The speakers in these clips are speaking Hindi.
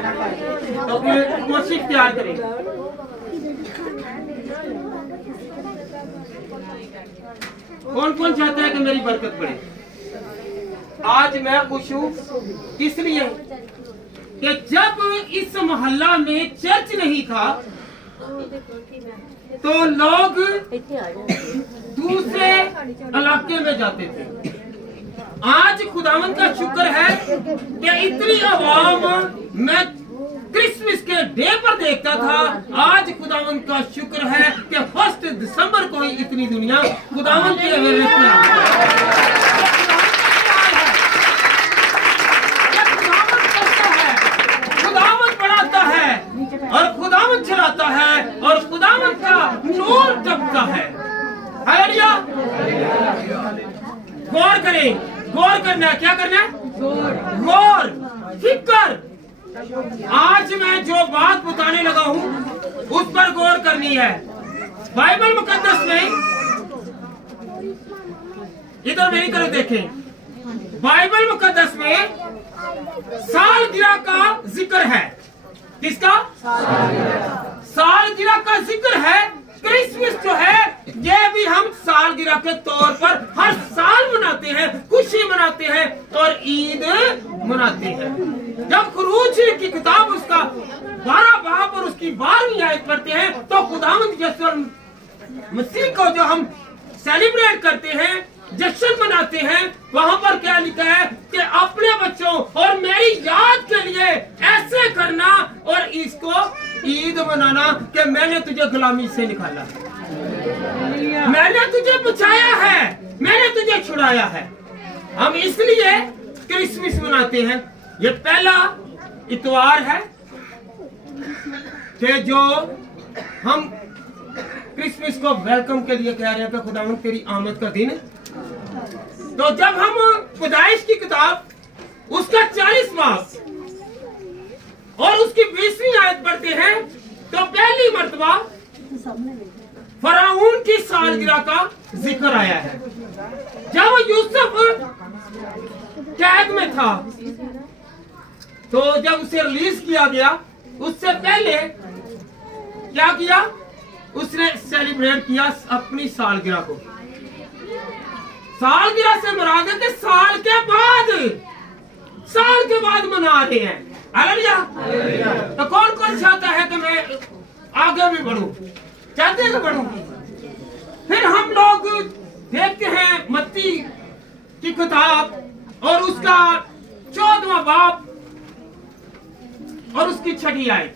तो फिर कोशिश तैयार करें। कौन कौन चाहता है कि मेरी बरकत बढ़े? आज मैं खुश हूँ इसलिए कि जब इस मोहल्ला में चर्च नहीं था तो लोग दूसरे इलाके में जाते थे। आज खुदावंद का शुक्र है कि इतनी आवाम मैं क्रिसमस के डे पर देखता था। आज खुदावंद का शुक्र है कि 1 दिसंबर को ही इतनी दुनिया खुदावंद के अवेयरनेस में आ गई। खुदावंद बढ़ाता है और खुदावंद चलाता है और खुदावंद का नूर टपकता है। हालेलुया। गौर करें, गौर करना है। क्या करना है? गौर, फिक्र। आज मैं जो बात बताने लगा हूँ उस पर गौर करनी है। बाइबल मुकद्दस में, इधर मेरी तरफ देखें, बाइबल मुकद्दस में सालगिरह का जिक्र है। किसका? सालगिरह का जिक्र है। क्रिसमस जो है ये भी हम सालगिरह के तौर पर हर साल मनाते हैं, खुशी मनाते हैं और ईद मनाते हैं। जब खरूज की किताब उसका 12 बाब और उसकी 12वीं आयत पढ़ते हैं तो खुदावंद यीशु मसीह को जो हम सेलिब्रेट करते हैं, जश्न मनाते हैं, वहाँ पर क्या लिखा है कि अपने बच्चों और मेरी याद के लिए ऐसे करना और इसको ईद मनाना कि मैंने तुझे गुलामी से निकाला है, मैंने तुझे बचाया है, मैंने तुझे छुड़ाया है। हम इसलिए क्रिसमस मनाते हैं। ये पहला इतवार है कि जो हम क्रिसमस को वेलकम के लिए कह रहे हैं कि खुदावंद तेरी आमद का दिन। तो जब हम पैदाइश की किताब उसका 40 बाब और उसकी 20वीं आयत पढ़ते हैं तो पहली मर्तबा फराऊन की सालगिरह का जिक्र आया है। जब यूसुफ कैद में था तो जब उसे रिलीज किया गया उससे पहले क्या किया? उसने सेलिब्रेट किया अपनी सालगिरह को। सालगिरह से मुराद है कि साल के बाद मना रहे हैं। हालेलुया। तो कौन कौन चाहता है कि मैं आगे भी बढ़ूं? चाहते हैं कि बढ़ूं? फिर हम लोग देखते हैं मत्ती की किताब और उसका 14वां बाब और उसकी 6वीं आयत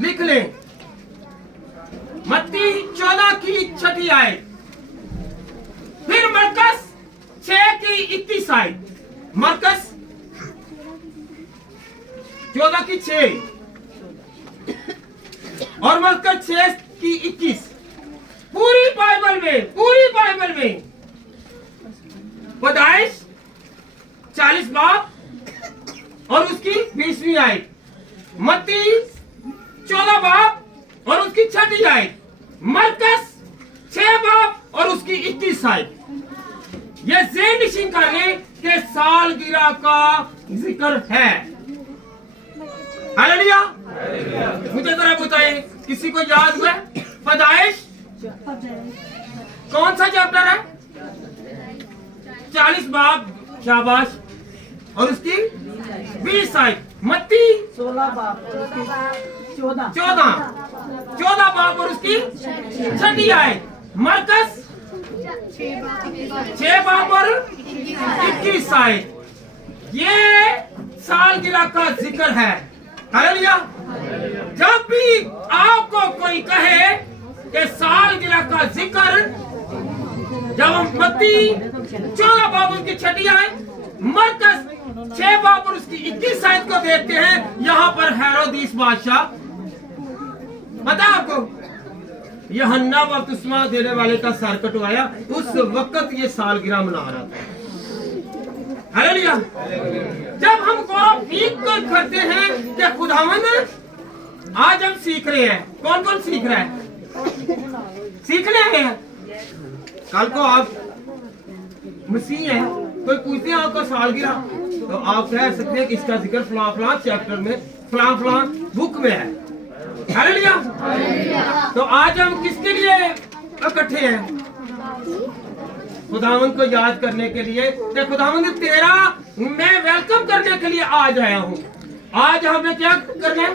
लिख लें। मत्ती 14 की 6वीं आयत, फिर मरकस 6 की 21 आयत, मरकस 14 की 6 और मरकस 6 की 21। पूरी बाइबल में पैदाइश 40 बाब और उसकी 20वीं आयत, मत्ती 14 बाब और उसकी 6वीं आयत, मरकस 6 बाब और उसकी 21 आयत। ये ज़हन नशीन कर लें कि सालगिरह का जिक्र है। हालेलुया। मुझे जरा बताएं, किसी को याद हुआ? पैदाइश कौन सा चैप्टर है? 40 बाब, शाबाश, और उसकी 20 आयत। मत्ती 16 बाब, 14 बाब और उसकी 6वीं आयत, मरकस 6 बाब और 21 आयत। ये सालगिरह का जिक्र है। हालेलुया। जब भी आपको कोई कहे कि सालगिरह का जिक्र, जब हम मत्ती 14 बाब उसकी 6वीं आयत, मरकस 6 बाब और उसकी 21 आयत को देखते हैं, यहाँ पर हेरोदिस बादशाह, पता आपको, यूहन्ना बपतिस्मा देने वाले का सर कटवाया, उस वक्त ये सालगिरह मना रहा था। हालेलुया। जब हम गौरव फीक करते हैं कि खुदावंद, आज हम सीख रहे हैं। कौन कौन सीख रहा है? सीखने आए हैं। कल को आप मसीह हैं, कोई पूछते हैं आपका सालगिरह, तो आप कह सकते हैं कि इसका जिक्र फलां फलां चैप्टर में फलां फलां बुक में है। हालेलुया। तो आज हम किसके लिए इकट्ठे हैं? खुदावंद को याद करने के लिए। कि खुदावंद तेरा मैं वेलकम करने के लिए आज आया हूँ। आज हमें क्या करना है?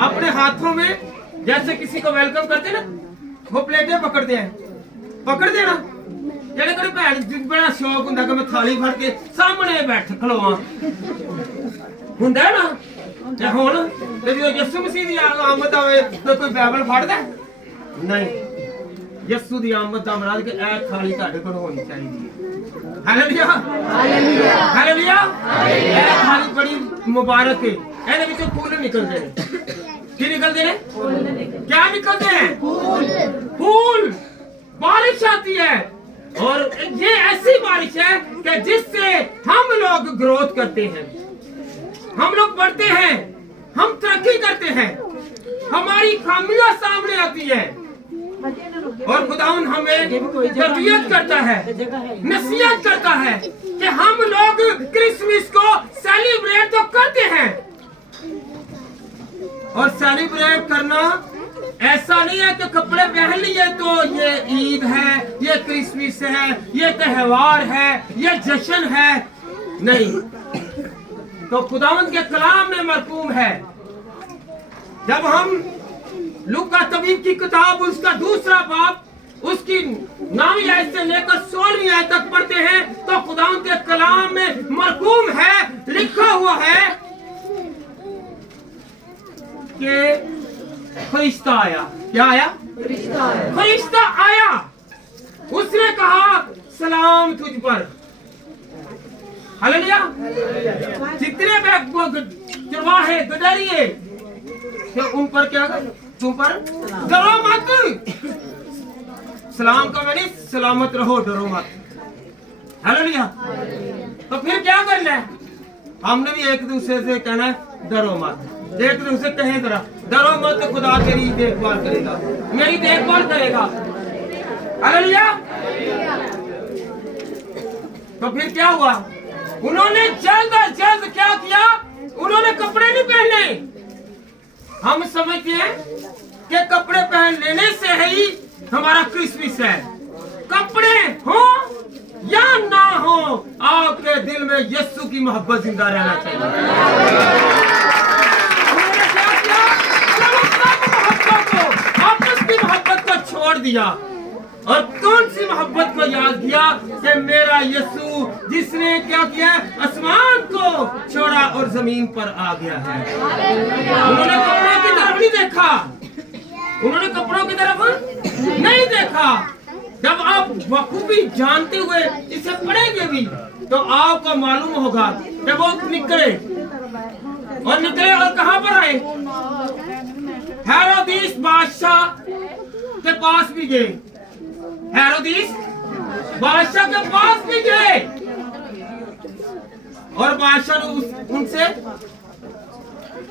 अपने हाथों में जैसे किसी को वेलकम करते ना, वो प्लेटें पकड़ते हैं, पकड़ देना। जेड़े कोई भैन बड़ा शौक हुंदा कि मैं थाली फड़ के सामने बैठ खलोवां, हुंदा है ना। ते हुण ते जो यीशु मसीह दी आमद आवे तो कोई बाइबल फड़दा नहीं। यीशु दी आमद दा मतलब कि ए थाली तुहाडे कोल होनी चाहिदी है। Hallelujah hallelujah hallelujah. ए थाली बड़ी मुबारक है। ਇਹਦੇ ਵਿੱਚੋਂ फूल निकलते हैं। क्या निकलते हैं? क्या निकलते हैं? फूल। बारिश आती है और ये ऐसी बारिश है कि जिससे हम लोग ग्रोथ करते हैं, हम लोग बढ़ते हैं, हम तरक्की करते हैं, हमारी खामियां सामने आती है और खुदावन हमें तरबियत करता है, नसीहत करता है कि हम लोग क्रिसमस को सेलिब्रेट तो करते हैं। और सेलिब्रेट करना ऐसा नहीं है कि कपड़े पहन लिए तो ये ईद है, ये क्रिसमस है, ये त्योहार है, ये जश्न है। नहीं, तो खुदावंद के कलाम में मरकूम है। जब हम लूका तबीब की किताब उसका दूसरा बाब उसकी 9वीं आयत से लेकर 16वीं आयत तक पढ़ते हैं तो खुदावंद के कलाम में मरकूम है, लिखा हुआ है कि फरिश्ता आया। क्या आया? फरिश्ता आया। उसने कहा सलाम तुझ पर। हालेलुया। जितने चरवाहे गडरिए उन पर क्या, तुम पर डरो मत। सलाम का मैंने सलामत रहो, डरो मत। हालेलुया। तो फिर क्या करना है? हमने भी एक दूसरे से कहना है डरो मत। एक दूसरे कहें जरा डरो मत, खुदा तेरी देखभाल करेगा, मेरी देखभाल करेगा। हालेलुया। तो फिर क्या हुआ? उन्होंने जल्द अज जल्द क्या किया? उन्होंने कपड़े नहीं पहने। हम समझते हैं कि कपड़े पहन लेने से ही हमारा क्रिसमस है। कपड़े हो या ना हो, आपके दिल में यीशु की मोहब्बत जिंदा रहना चाहिए। आपस की मोहब्बत को छोड़ दिया और कौन सी मोहब्बत को याद किया कि मेरा यीशु जिसने क्या किया, आसमान को छोड़ा और जमीन पर आ गया है। उन्होंने कपड़ों की तरफ नहीं देखा, उन्होंने कपड़ों की तरफ नहीं देखा। जब आप बखूबी जानते हुए इसे पढ़ेंगे भी तो आपको मालूम होगा कि वो निकले और कहां पर आए? हेरोदिस बादशाह के पास भी गए। हेरोदिस बादशाह के पास भी गए और बादशाह ने उनसे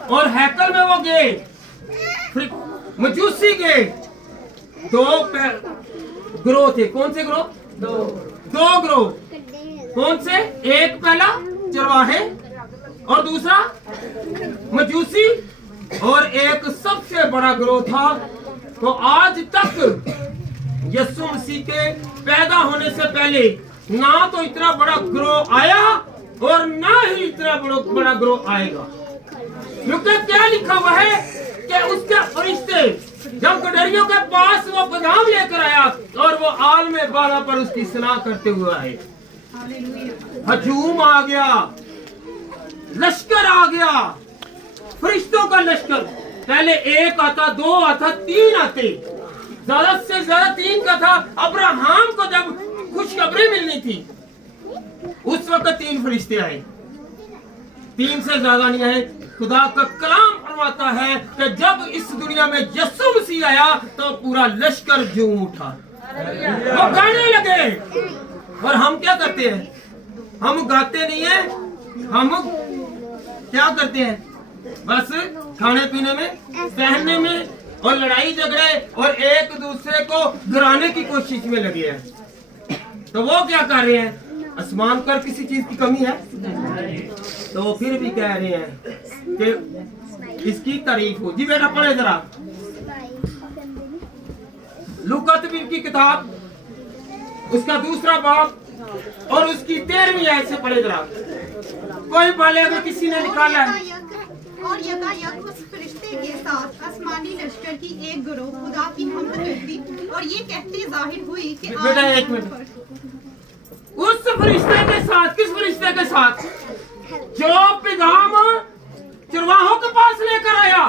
और हैकल में वो गए, फिर मजूसी गए। दो ग्रोह थे। कौन से ग्रोह? दो ग्रोह। कौन से? एक पहला चरवाहे और दूसरा मजूसी और एक सबसे बड़ा ग्रोह था। तो आज तक यीशु मसीह के पैदा होने से पहले ना तो इतना बड़ा ग्रोह आया और ना ही इतना बड़ा ग्रोह आएगा। क्योंकि क्या लिखा हुआ है कि उसके फरिश्ते जब गडरियों के पास वो पैगाम लेकर आया और वो आल में बाला पर उसकी सलाह करते हुए आए। हजूम आ गया, लश्कर आ गया, फरिश्तों का लश्कर। पहले एक आता, दो आता, तीन आते, ज्यादा से ज्यादा तीन का था। अब्राहम को जब खुशखबरी मिलनी थी उस वक्त 3 फरिश्ते आए, 3 से ज्यादा नहीं आए। खुदा का कलाम फरमाता है कि जब इस दुनिया में यीशु मसीह आया तो पूरा लश्कर झूम उठा, वो गाने लगे। और हम क्या करते हैं? हम गाते नहीं है, हम क्या करते हैं? बस खाने पीने में, पहनने में और लड़ाई झगड़े और एक दूसरे को गिराने की कोशिश में लगे हैं। तो वो क्या कर रहे हैं? आसमान पर किसी चीज की कमी है? तो फिर भी कह रहे हैं कि इसकी तारीफ हो। जी बेटा पढ़े जरा लूका नबी की किताब उसका दूसरा बाब और उसकी 13वीं आयत से पढ़े जरा। कोई बोले अगर किसी ने निकाला है। और यकायक उस फरिश्ते के साथ आसमानी लश्कर की एक गिरोह खुदा की हमद करती और ये कहती जाहिर हुई कि बेटा एक मिनट, उस फरिश्ते के साथ, किस फरिश्ते के साथ? जो पैगाम चरवाहों के पास लेकर आया।